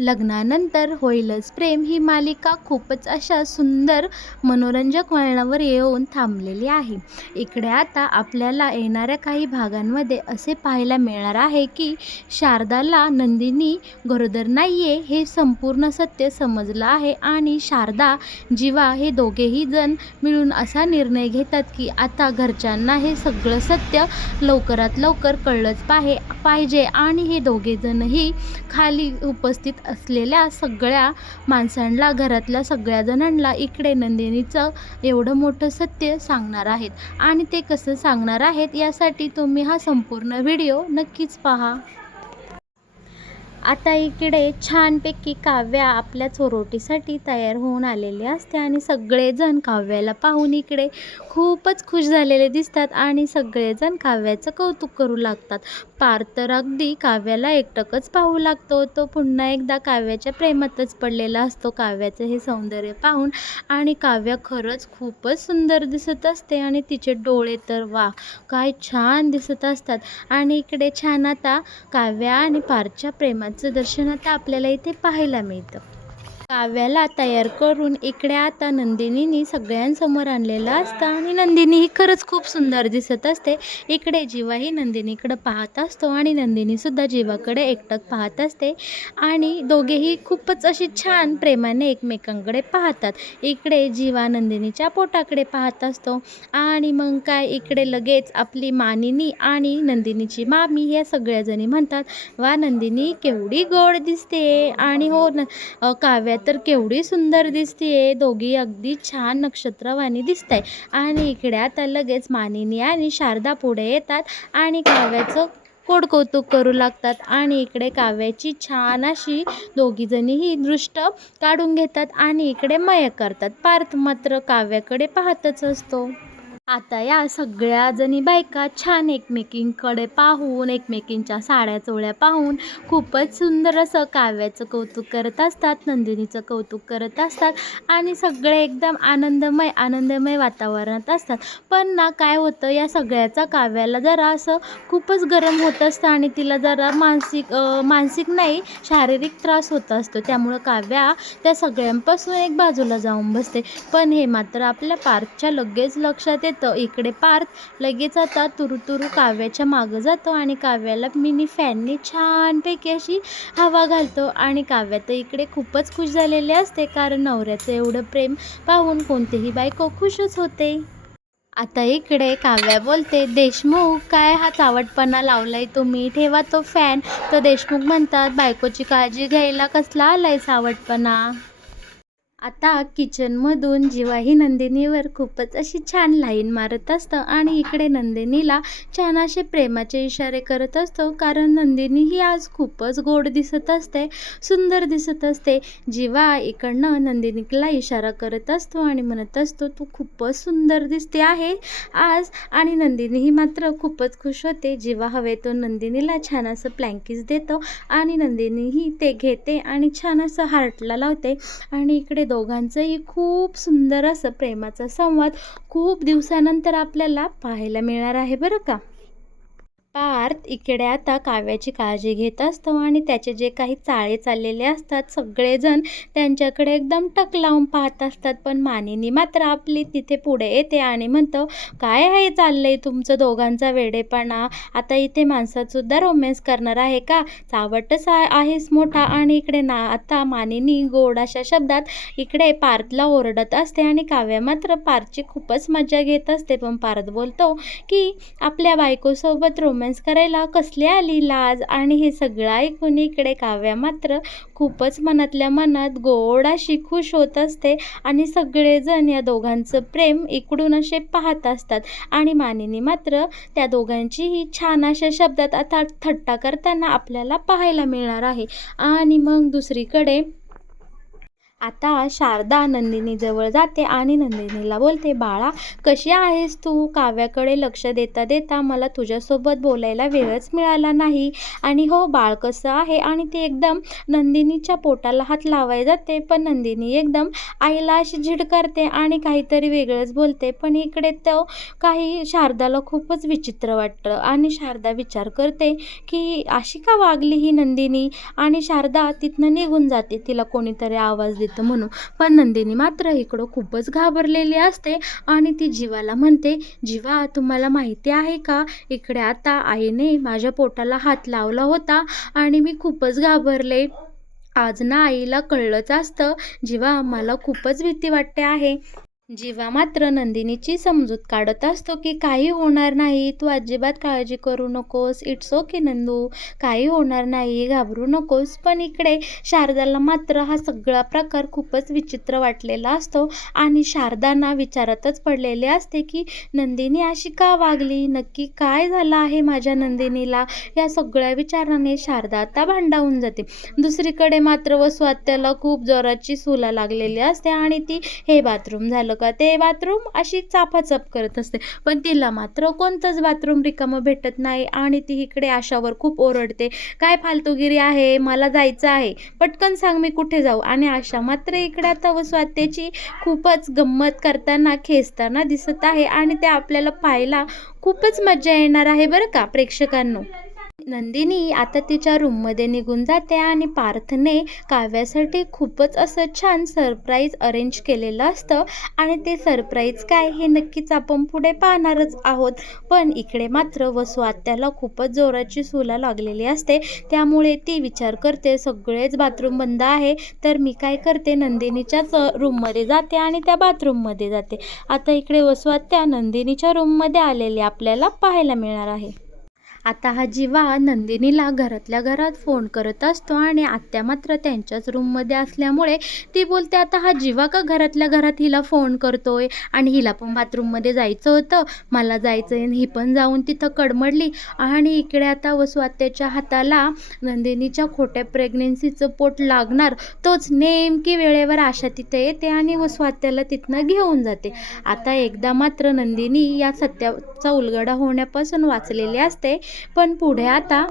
लग्नानंतर होईलच प्रेम ही मालिका खूपच अशा सुंदर मनोरंजक वळणावर येऊन थांबलेली आहे. इकडे आता आपल्याला येणाऱ्या काही भागांमध्ये असे पाहायला मिळणार आहे की शारदाला नंदिनी गरोदर नाहीये हे संपूर्ण सत्य समजलं आहे आणि शारदा, जीवा हे दोघेही जण मिळून असा निर्णय घेतात की आता घरच्यांना हे सगळं सत्य लवकरात लवकर कळलंच पाहिजे आणि हे दोघेजणही खाली उपस्थित असलेल्या सगळ्या माणसांना, घरातल्या सगळ्या जणांना इकडे नंदिनीचं एवढं मोठं सत्य सांगणार आहेत. आणि ते कसं सांगणार आहेत यासाठी तुम्ही हा संपूर्ण व्हिडिओ नक्कीच पहा. आता इकडे छानपैकी काव्या आपल्या चोरोटीसाठी तयार होऊन आलेले असते आणि सगळेजण काव्याला पाहून इकडे खूपच खुश झालेले दिसतात आणि सगळेजण काव्याचं कौतुक करू लागतात. पार्थ तर अगदी काव्याला एकटकच पाहू लागतो. तो पुन्हा एकदा काव्याच्या प्रेमातच पडलेला असतो काव्याचं हे सौंदर्य पाहून. आणि काव्या खरंच खूपच सुंदर दिसत असते आणि तिचे डोळे तर वा काय छान दिसत असतात. आणि इकडे छान आता काव्या आणि पार्थच्या प्रेमाचं दर्शन आता आपल्याला इथे पाहायला मिळतं. काव्याला तयार करून इकडे आता नंदिनीनी सगळ्यांसमोर आणलेलं असतं आणि नंदिनी ही खरंच खूप सुंदर दिसत असते. इकडे जीवाही नंदिनीकडे पाहत असतो आणि नंदिनीसुद्धा जीवाकडे एकटक पाहत असते आणि दोघेही खूपच अशी छान प्रेमाने एकमेकांकडे पाहतात. इकडे जीवा नंदिनीच्या पोटाकडे पाहत असतो आणि मग काय इकडे लगेच आपली मानिनी आणि नंदिनीची मामी ह्या सगळ्याजणी म्हणतात, वा नंदिनी केवढी गोड दिसते आणि हो काव्या तर केवढी सुंदर दिसतेय. दोघी अगदी छान नक्षत्रवाणी दिसताय. आणि इकडे आता लगेच मानिनी आणि शारदा पुढे येतात आणि काव्याचं गोड कौतुक करू लागतात आणि इकडे काव्याची छान अशी दोघीजणीही दृष्ट काढून घेतात आणि इकडे मय करतात. पार्थ मात्र काव्याकडे पाहतच असतो. आता या सगळ्या जणी बायका छान एकमेकींकडे पाहून, एकमेकींच्या साड्या चोळ्या पाहून खूपच सुंदर असं काव्याचं कौतुक करत असतात, नंदिनीचं कौतुक करत असतात आणि सगळे एकदम आनंदमय वातावरणात असतात. पण ना काय होतं या सगळ्याचा काव्याला जरा असं खूपच गरम होत असतं आणि तिला जरा मानसिक नाही शारीरिक त्रास होत असतो. त्यामुळं काव्या त्या सगळ्यांपासून एक बाजूला जाऊन बसते. पण हे मात्र आपल्या पार्थच्या लगेच लक्षात येतं. इकडे पार्थ लगेच आता तुरुतुरु काव्याच्या मागं जातो आणि काव्याला मिनी फॅनने छानपैकी अशी हवा घालतो आणि काव्या तर इकडे खूपच खुश झालेली असते कारण नवऱ्याचं एवढं प्रेम पाहून कोणतीही बायको खुशच होते. आता इकडे काव्या बोलते, देशमुख काय हा चावटपणा लावलाय तुम्ही, ठेवा तो फॅन. तर देशमुख म्हणतात, बायकोची काळजी घ्यायला कसला आलाय चावटपणा. आता किचनमधून जीवाही नंदिनीवर खूपच अशी छान लाईन मारत असतं आणि इकडे नंदिनीला छान असे प्रेमाचे इशारे करत असतो कारण नंदिनी ही आज खूपच गोड दिसत असते, सुंदर दिसत असते. जीवा इकडनं नंदिनीला इशारा करत असतो आणि म्हणत असतो, तू खूपच सुंदर दिसते आहे आज. आणि नंदिनी ही मात्र खूपच खुश होते. जीवा हवेतून नंदिनीला छान असं प्लँकिस देतो आणि नंदिनी ही ते घेते आणि छान असं हार्टला लावते आणि इकडे दोघांचंही खूप सुंदर असं प्रेमाचा संवाद खूप दिवसानंतर आपल्याला पाहायला मिळणार आहे बरं का. पार्थ इकडे आता काव्याची काळजी घेत असतो आणि त्याचे जे काही चाळे चाललेले असतात सगळेजण त्यांच्याकडे एकदम टक लावून पाहत असतात. पण मानिनी मात्र आपली तिथे पुढे येते आणि म्हणतो, काय आहे चाललंय तुमचं दोघांचा वेडेपणा, आता इथे माणसातसुद्धा रोमॅन्स करणार आहे का, चावटच आहेस मोठा. आणि इकडे ना आता मानिनी गोड अशा शब्दात इकडे पार्थला ओरडत असते आणि काव्या मात्र पार्थची खूपच मजा घेत असते. पण पार्थ बोलतो की आपल्या बायकोसोबत रोमॅन्स करायला कसली आली लाज. आणि हे सगळं ऐकून इकडे काव्या मात्र खूपच मनातल्या मनात गोड अशी खुश होत असते आणि सगळेजण या दोघांचं प्रेम इकडून असे पाहत असतात आणि मानिनी मात्र त्या दोघांचीही छान अशा शब्दात आता थट्टा करताना आपल्याला पाहायला मिळणार आहे. आणि मग दुसरीकडे आता शारदा नंदिनीजवळ जाते आणि नंदिनीला बोलते, बाळा कशी आहेस तू? काव्याकडे लक्ष देता देता मला तुझ्यासोबत बोलायला वेळच मिळाला नाही. आणि हो बाळ कसं आहे? आणि ती एकदम नंदिनीच्या पोटाला हात लावायला जाते, पण नंदिनी एकदम आईला अशी झिडकारते आणि काहीतरी वेगळंच बोलते. पण इकडे तो काही शारदाला खूपच विचित्र वाटतं आणि शारदा विचार करते की अशी का वागली ही नंदिनी. आणि शारदा तिथनं निघून जाते, तिला कोणीतरी आवाज देतं म्हणून. पण नंदिनी मात्र इकडं खूपच घाबरलेली असते आणि ती जीवाला म्हणते, जीवा तुम्हाला माहिती आहे का, इकडे आता आईने माझ्या पोटाला हात लावला होता आणि मी खूपच घाबरले. आज ना आईला कळलंच असतं. जीवा मला खूपच भीती वाटते आहे. जीवा मात्र नंदिनीची समजूत काढत असतो की काही होणार नाही, तू अजिबात काळजी करू नकोस, इट्स ओके नंदू, काही होणार नाही, घाबरू नकोस. पण इकडे शारदाला मात्र हा सगळा प्रकार खूपच विचित्र वाटलेला असतो आणि शारदांना विचारातच पडलेले असते की नंदिनी अशी का वागली, नक्की काय झालं आहे माझ्या नंदिनीला. या सगळ्या विचाराने शारदा आता भांडावून जाते. दुसरीकडे मात्र वसू आत्याला खूप जोराची सुला लागलेली असते आणि ती हे बाथरूम झालं का ते बाथरूम अशी चापाचप करत असते. पण तिला मात्र कोणतंच बाथरूम रिकामं भेटत नाही आणि ती इकडे आशावर खूप ओरडते, काय फालतूगिरी आहे, मला जायचं आहे, पटकन सांग मी कुठे जाऊ. आणि आशा मात्र इकडे आता वसू आत्याची खूपच गंमत करताना खेचताना दिसत आहे आणि ते आपल्याला पाहायला खूपच मजा येणार आहे बरं का प्रेक्षकांनो. नंदिनी आता तिच्या रूममध्ये निघून जाते आणि पार्थने काव्यासाठी खूपच असं छान सरप्राईज अरेंज केलेलं असतं आणि ते सरप्राईज काय हे नक्कीच आपण पुढे पाहणारच आहोत. पण इकडे मात्र वसू आत्याला खूपच जोराची सुला लागलेली असते, त्यामुळे ती विचार करते सगळेच बाथरूम बंद आहे, तर मी काय करते नंदिनीच्याच रूममध्ये जाते आणि त्या बाथरूममध्ये जाते. आता इकडे वसू आत्या नंदिनीच्या रूममध्ये आलेली आपल्याला पाहायला मिळणार आहे. आता हा जीवा नंदिनीला घरातल्या घरात फोन करत असतो आणि आत्या मात्र त्यांच्याच रूममध्ये असल्यामुळे ती बोलते, आता हा जीवा का घरातल्या घरात हिला फोन करतोय आणि हिला पण बाथरूममध्ये जायचं होतं, मला जायचं आहे. ही पण जाऊन तिथं कडमडली आणि इकडे आता वसू आत्याच्या हाताला नंदिनीच्या खोट्या प्रेग्नेन्सीचं पोट लागणार, तोच नेमकी वेळेवर आशा तिथे येते आणि वसू आत्याला तिथनं घेऊन जाते. आता एकदा मात्र नंदिनी या सत्याचा उलगडा होण्यापासून वाचलेली असते. पण पुढे आता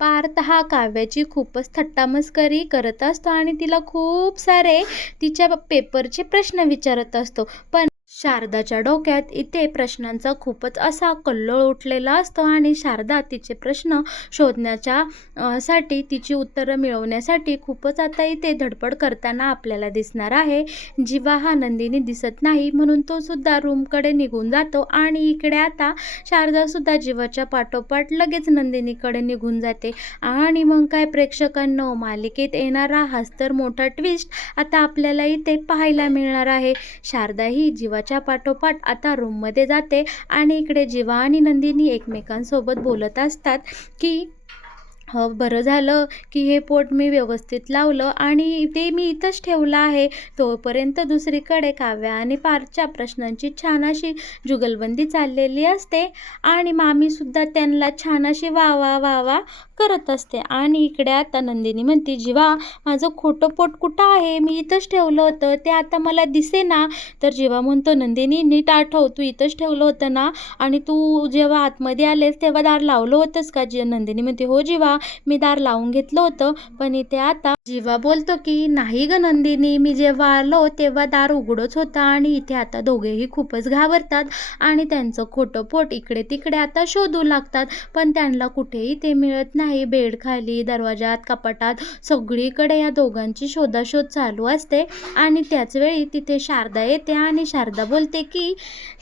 पार्थ हा काव्याची खूपच थट्टामस्करी करत असतो आणि तिला खूप सारे तिच्या पेपरचे प्रश्न विचारत असतो. पण शारदाच्या डोक्यात इथे प्रश्नांचा खूपच असा कल्लोळ उठलेला असतो आणि शारदा तिचे प्रश्न शोधण्याच्या साठी तिची उत्तरं मिळवण्यासाठी खूपच आता इथे धडपड करताना आपल्याला दिसणार आहे. जीवा हा नंदिनी दिसत नाही म्हणून तो सुद्धा रूमकडे निघून जातो आणि इकडे आता शारदा सुद्धा जीवाच्या पाठोपाठ लगेच नंदिनीकडे निघून जाते. आणि मग काय प्रेक्षकांनो, मालिकेत येणारा हाच तर मोठा ट्विस्ट आता आपल्याला इथे पाहायला मिळणार आहे. शारदा ही जीवाच्या पाठोपाठ आता रूममध्ये जाते आणि इकडे जीवा आणि नंदिनी एकमेकांसोबत बोलत असतात की बरं झालं की हे पोट मी व्यवस्थित लावलं आणि ते मी इथंच ठेवलं आहे. तोपर्यंत दुसरीकडे काव्या आणि पार्थच्या प्रश्नांची छान अशी जुगलबंदी चाललेली असते आणि मामीसुद्धा त्यांना छान अशी वा वा वा वा करत असते. आणि इकडे आता नंदिनी म्हणते, जीवा माझं खोटं पोट कुठं आहे, मी इथंच ठेवलं होतं, ते आता मला दिसेना. तर जीवा म्हणतो, नंदिनी नीट आठव, तू इथंच ठेवलं होतं ना, आणि तू जेव्हा आतमध्ये आलेस तेव्हा दार लावलं होतंस का. नंदिनी म्हणते, हो जीवा मी दार लावून घेतलं होतं. पण इथे आता जीवा बोलतो की नाही ग नंदिनी, मी जेव्हा आलो तेव्हा दार उघडच होतं. आणि इथे आता दोघेही खूपच घाबरतात आणि त्यांचं खोटं पोट इकडे तिकडे आता शोधू लागतात. पण त्यांना कुठेही ते मिळत नाही. बेड खाली, दरवाजात, कपाटात, सगळीकडे या दोघांची शोधाशोध चालू असते. आणि त्याचवेळी तिथे शारदा येते आणि शारदा बोलते की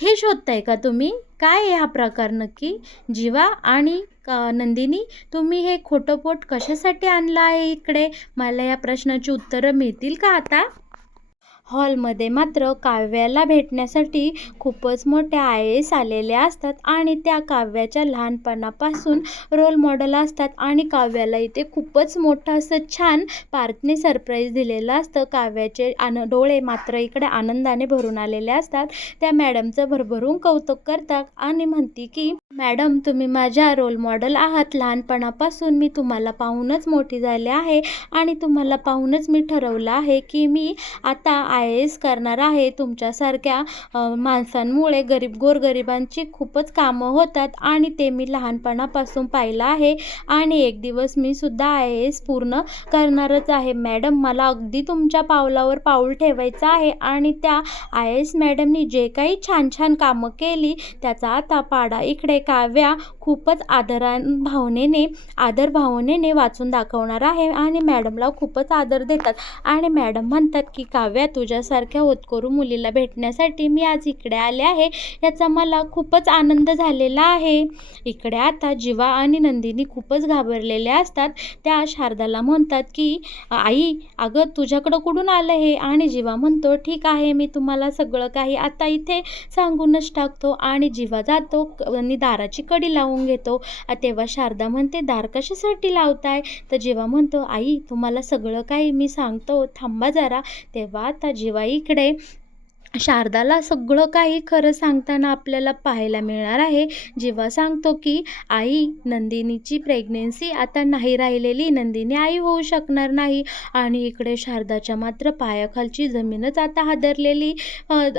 हे शोधताय का तुम्ही, काय आहे हा प्रकार नक्की. जीवा आणि नंदिनी, तुम्ही हे खोटं पोट कशासाठी आणलं आहे इकडे, मला या प्रश्नाची उत्तरं मिळतील का आता. हॉलमध्ये मात्र काव्याला भेटण्यासाठी खूपच मोठ्या IAS आलेल्या असतात आणि त्या काव्याच्या लहानपणापासून रोल मॉडेल असतात आणि काव्याला इथे खूपच मोठं असं छान पार्थने सरप्राईज दिलेलं असतं. काव्याचे डोळे मात्र इकडे आनंदाने भरून आलेले असतात. त्या मॅडमचं भरभरून कौतुक करतात आणि म्हणते की मॅडम, तुम्ही माझ्या रोल मॉडेल आहात. लहानपणापासून मी तुम्हाला पाहूनच मोठी झाले आहे आणि तुम्हाला पाहूनच मी ठरवलं आहे की मी आता IAS करणार आहे. तुमच्यासारख्या माणसांमुळे गोरगरिबांची खूपच कामं होतात आणि ते मी लहानपणापासून पाहिलं आहे आणि एक दिवस मी सुद्धा IAS पूर्ण करणारच आहे. मॅडम, मला अगदी तुमच्या पावलावर पाऊल ठेवायचं आहे आणि त्या IAS मॅडमनी जे काही छान छान कामं केली त्याचा आता पाढा इकडे काव्या खूपच आदर भावनेने वाचून दाखवणार आहे आणि मॅडमला खूपच आदर देतात आणि मॅडम म्हणतात की काव्या, तुझ्यासारख्या होतकरू मुलीला भेटण्यासाठी मी आज इकडे आले आहे. याचा मला खूपच आनंद झालेला आहे. इकडे आता जीवा आणि नंदिनी खूपच घाबरलेल्या असतात. त्या शारदाला म्हणतात की आई, अगं तुझ्याकडं कुठून आलं हे? आणि जीवा म्हणतो ठीक आहे, मी तुम्हाला सगळं काही आता इथे सांगूनच टाकतो आणि जीवा जातो आणि दाराची कडी लावून घेतो. तेव्हा शारदा म्हणते, दार कशासाठी लावताय? तर जीवा म्हणतो, आई तुम्हाला सगळं काही मी सांगतो, थांबा जरा. तेव्हा आता जीवा इकडे शारदाला सगळं काही खरं सांगताना आपल्याला पाहायला मिळणार आहे. जेव्हा सांगतो की आई, नंदिनीची प्रेग्नेन्सी आता नाही राहिलेली, नंदिनी आई होऊ शकणार नाही आणि इकडे शारदाच्या मात्र पायाखालची जमीनच आता हादरलेली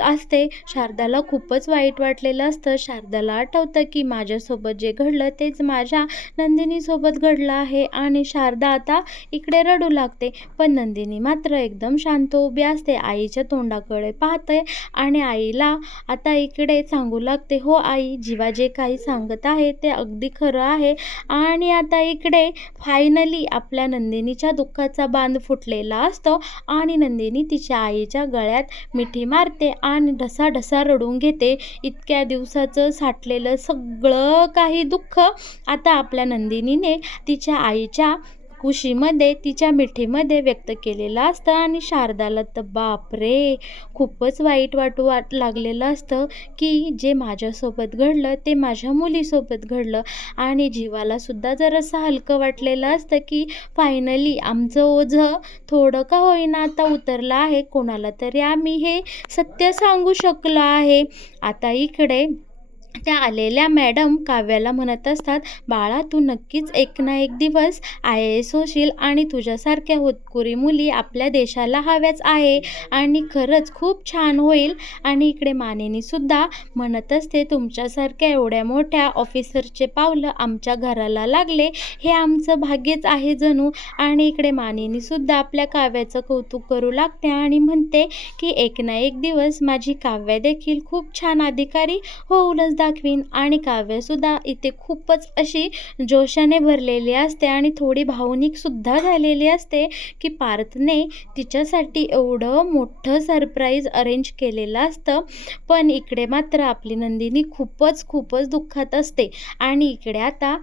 असते. शारदाला खूपच वाईट वाटलेलं असतं. शारदाला आठवतं की माझ्यासोबत जे घडलं तेच माझ्या नंदिनीसोबत घडलं आहे आणि शारदा आता इकडे रडू लागते. पण नंदिनी मात्र एकदम शांत उभी असते. आईच्या तोंडाकडे पाहते आणि आईला आता इकडे सांगू लागते, हो आई, जीवा जे काही सांगत आहे ते अगदी खरं आहे. आणि आता इकडे फायनली आपल्या नंदिनीच्या दुःखाचा बांध फुटलेला असतो आणि नंदिनी तिच्या आईच्या गळ्यात मिठी मारते आणि ढसाढसा रडून घेते. इतक्या दिवसाचं साठलेलं सगळं काही दुःख आता आपल्या नंदिनीने तिच्या आईच्या खुशीमध्ये, तिच्या मिठीमध्ये व्यक्त केलेलं असतं आणि शारदाला तर बापरे, खूपच वाईट लागलेलं असतं की जे माझ्यासोबत घडलं ते माझ्या मुलीसोबत घडलं. आणि जीवाला सुद्धा जरासं हलकं वाटलेलं असतं की फायनली आमचं ओझं थोडं का होईना आता उतरलं आहे. कोणाला तरी आम्ही हे सत्य सांगू शकलो आहे. आता इकडे त्या आलेल्या मॅडम काव्याला म्हणत असतात, बाळा, तू नक्कीच एक ना एक दिवस IAS होशील आणि तुझ्यासारख्या होतकुरी मुली आपल्या देशाला हव्याच आहे आणि खरंच खूप छान होईल. आणि इकडे मानिनी सुद्धा म्हणत असते, तुमच्यासारख्या एवढ्या मोठ्या ऑफिसरचे पावलं आमच्या घराला लागले, हे आमचं भाग्यच आहे जणू. आणि इकडे मानिनी सुद्धा आपल्या काव्याचं कौतुक करू लागते आणि म्हणते की एक ना एक दिवस माझी काव्या देखील खूप छान अधिकारी होऊनच दाखवीन. आणि काव्यसुद्धा इथे खूपच अशी जोशाने भरलेली असते आणि थोडी भावनिक सुद्धा झालेली असते की पार्थने तिच्यासाठी एवढं मोठं सरप्राईज अरेंज केलेलं असतं. पण इकडे मात्र आपली नंदिनी खूपच दुःखात असते. आणि इकडे आता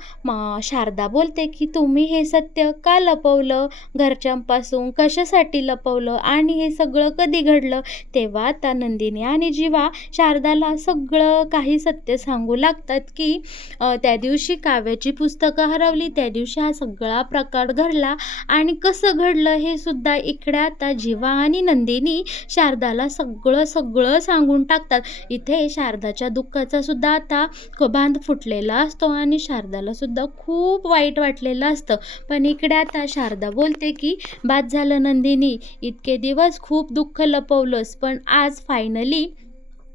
शारदा बोलते की तुम्ही हे सत्य का लपवलं घरच्यांपासून, कशासाठी लपवलं आणि हे सगळं कधी घडलं? तेव्हा आता नंदिनी आणि जीवा शारदाला सगळं काही सत्य सांगू लागतात की त्या दिवशी काव्याची पुस्तकं हरवली, त्या दिवशी हा सगळा प्रकार घडला आणि कसं घडलं हे सुद्धा इकडे आता जीवा आणि नंदिनी शारदाला सगळं सांगून टाकतात. इथे शारदाच्या दुःखाचा सुद्धा आता बांध फुटलेला असतो आणि शारदाला सुद्धा खूप वाईट वाटलेलं असतं. पण इकडे आता शारदा बोलते की बाद झालं नंदिनी, इतके दिवस खूप दुःख लपवलंस, पण आज फायनली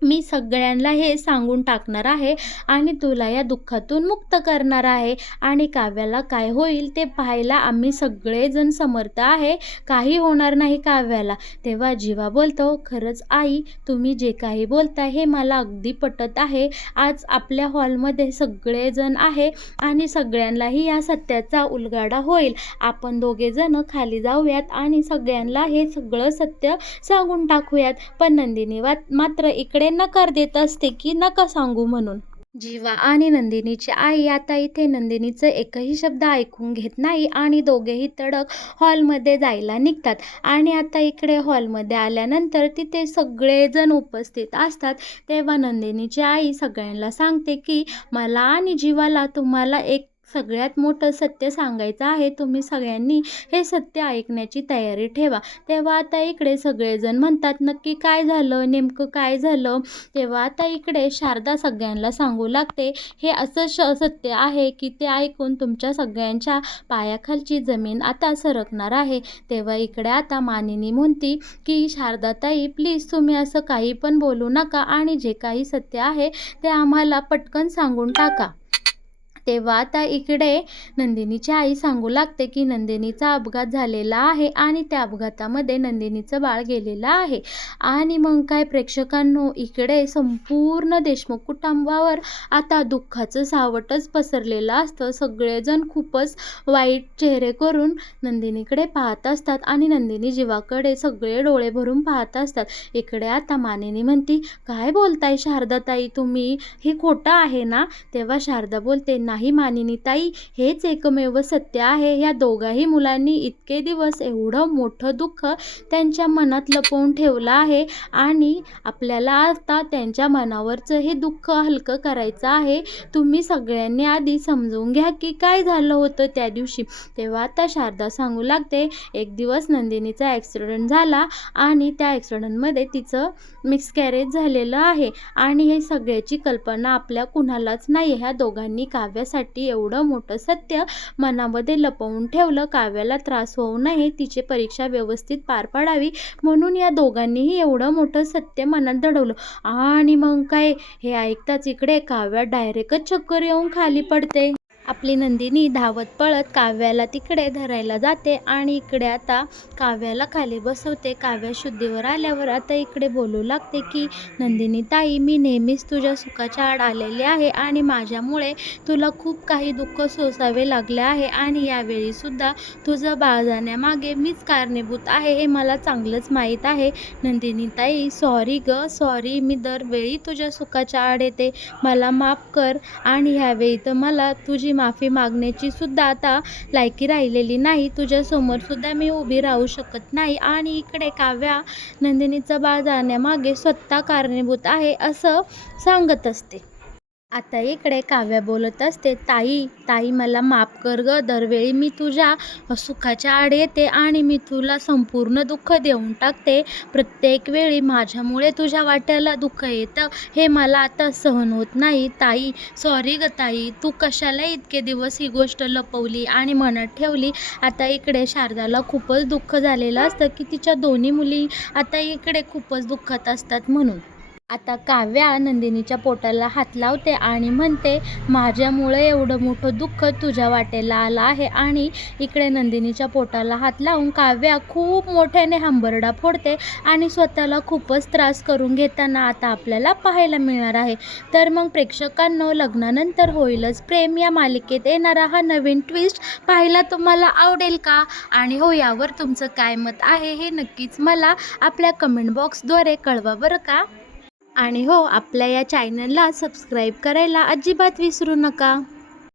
मी सगळ्यांना हे सांगून टाकणार आहे आणि तुला या दुःखातून मुक्त करणार आहे. आणि काव्याला काय होईल ते पाहायला आम्ही सगळेजण समर्थ आहे, काही होणार नाही काव्याला. तेव्हा जीवा बोलतो, खरंच आई, तुम्ही जे काही बोलताय हे मला अगदी पटत आहे. आज आपल्या हॉलमध्ये सगळेजण आहे आणि सगळ्यांनाही या सत्याचा उलगडा होईल. आपण दोघेजण खाली जाऊयात आणि सगळ्यांना हे सगळं सत्य सांगून टाकूयात. पण नंदिनी मात्र इकडे नकार देत असते की नका सांगू म्हणून. जीवा आणि नंदिनीची आई आता इथे नंदिनीचं एकही शब्द ऐकून घेत नाही आणि दोघेही तडक हॉलमध्ये जायला निघतात. आणि आता इकडे हॉलमध्ये आल्यानंतर तिथे सगळेजण उपस्थित असतात. तेव्हा नंदिनीची आई सगळ्यांना सांगते की मला आणि जीवाला तुम्हाला एक सगळ्यात मोठं सत्य सांगायचं आहे. तुम्ही सगळ्यांनी हे सत्य ऐकण्याची तयारी ठेवा. तेव्हा आता इकडे सगळेजण म्हणतात, नक्की काय झालं, नेमकं काय झालं? तेव्हा आता इकडे शारदा सगळ्यांना सांगू लागते, हे असं सत्य आहे की ते ऐकून तुमच्या सगळ्यांच्या पायाखालची जमीन आता सरकणार आहे. तेव्हा इकडे आता मानिनी म्हणती की शारदाताई प्लीज तुम्ही असं काही पण बोलू नका आणि जे काही सत्य आहे ते आम्हाला पटकन सांगून टाका. तेव्हा आता इकडे नंदिनीची आई सांगू लागते की नंदिनीचा अपघात झालेला आहे आणि त्या अपघातामध्ये नंदिनीचं बाळ गेलेलं आहे. आणि मग काय प्रेक्षकांनो, इकडे संपूर्ण देशमुख कुटुंबावर आता दुःखाचं सावटच पसरलेलं असतं. सगळेजण खूपच वाईट चेहरे करून नंदिनीकडे पाहत असतात आणि नंदिनी जीवाकडे सगळे डोळे भरून पाहत असतात. इकडे आता मानिनी म्हणती, काय बोलताय शारदाताई तुम्ही, हे खोटं आहे ना? तेव्हा शारदा बोलते, नाही मानिनी ताई, हेच एकमेव सत्य आहे. या दोघाही मुलांनी इतके दिवस एवढं मोठं दुःख त्यांच्या मनात लपवून ठेवलं आहे आणि आपल्याला आता त्यांच्या मनावरचं हे दुःख हलकं करायचं आहे. तुम्ही सगळ्यांनी आधी समजून घ्या की काय झालं होतं त्या दिवशी. तेव्हा आता शारदा सांगू लागते, एक दिवस नंदिनीचा ॲक्सिडेंट झाला आणि त्या ॲक्सिडेंटमध्ये तिचं मिसकॅरेज झालेलं आहे आणि हे सगळ्याची कल्पना आपल्या कुणालाच नाही. ह्या दोघांनी काव्यासाठी एवढं मोठं सत्य मनामध्ये लपवून ठेवलं. काव्याला त्रास होऊ नये, तिची परीक्षा व्यवस्थित पार पडावी म्हणून या दोघांनीही एवढं मोठं सत्य मनात दडवलं. आणि मग काय, हे ऐकताच इकडे काव्या डायरेक्टच चक्कर येऊन खाली पडते. आपली नंदिनी धावत पळत काव्याला तिकडे धरायला जाते आणि इकडे आता काव्याला खाली बसवते. काव्या शुद्धीवर आल्यावर आता इकडे बोलू लागते की नंदिनी ताई, मी नेहमीच तुझ्या सुखाच्या आड आलेले आहे आणि माझ्यामुळे तुला खूप काही दुःख सोसावे लागले आहे आणि यावेळीसुद्धा तुझं बाळ जाण्यामागे मीच कारणीभूत आहे, हे मला चांगलंच माहीत आहे. नंदिनी ताई सॉरी ग, सॉरी, मी दरवेळी तुझ्या सुखाच्या आड येते, मला माफ कर. आणि ह्यावेळी तर मला तुझी माफी मागण्याची सुद्धा आता लायकी राहिलेली नाही. तुझ्यासमोर सुद्धा मी उभी राहू शकत नाही. आणि इकडे काव्या नंदिनीचं बाळ जाण्यामागे स्वतः कारणीभूत आहे असं सांगत असते. आता इकडे काव्या बोलत असते, ताई ताई मला माफ कर ग, दरवेळी मी तुझ्या सुखाच्या आड येते आणि मी तुला संपूर्ण दुःख देऊन टाकते. प्रत्येक वेळी माझ्यामुळे तुझ्या वाट्याला दुःख येतं, हे मला आता सहन होत नाही. ताई सॉरी ग ताई, तू कशाला इतके दिवस ही गोष्ट लपवली आणि मनात ठेवली. आता इकडे शारदाला खूपच दुःख झालेलं असतं की तिच्या दोन्ही मुली आता इकडे खूपच दुःखात असतात म्हणून. आता काव्या नंदिनीच्या पोटाला हात लावते आणि म्हणते, माझ्यामुळे एवढं मोठं दुःख तुझ्या वाटेला आलं आहे. आणि इकडे नंदिनीच्या पोटाला हात लावून काव्या खूप मोठ्याने हंबरडा फोडते आणि स्वतःला खूपच त्रास करून घेताना आता आपल्याला पाहायला मिळणार आहे. तर मग प्रेक्षकांनो, लग्नानंतर होईलच प्रेम या मालिकेत येणारा हा नवीन ट्विस्ट पाहायला तुम्हाला आवडेल का? आणि हो, यावर तुमचं काय मत आहे हे नक्कीच मला आपल्या कमेंट बॉक्सद्वारे कळवा बरं का. आणि हो, आपल्या या चॅनलला सबस्क्राईब करायला अजिबात विसरू नका.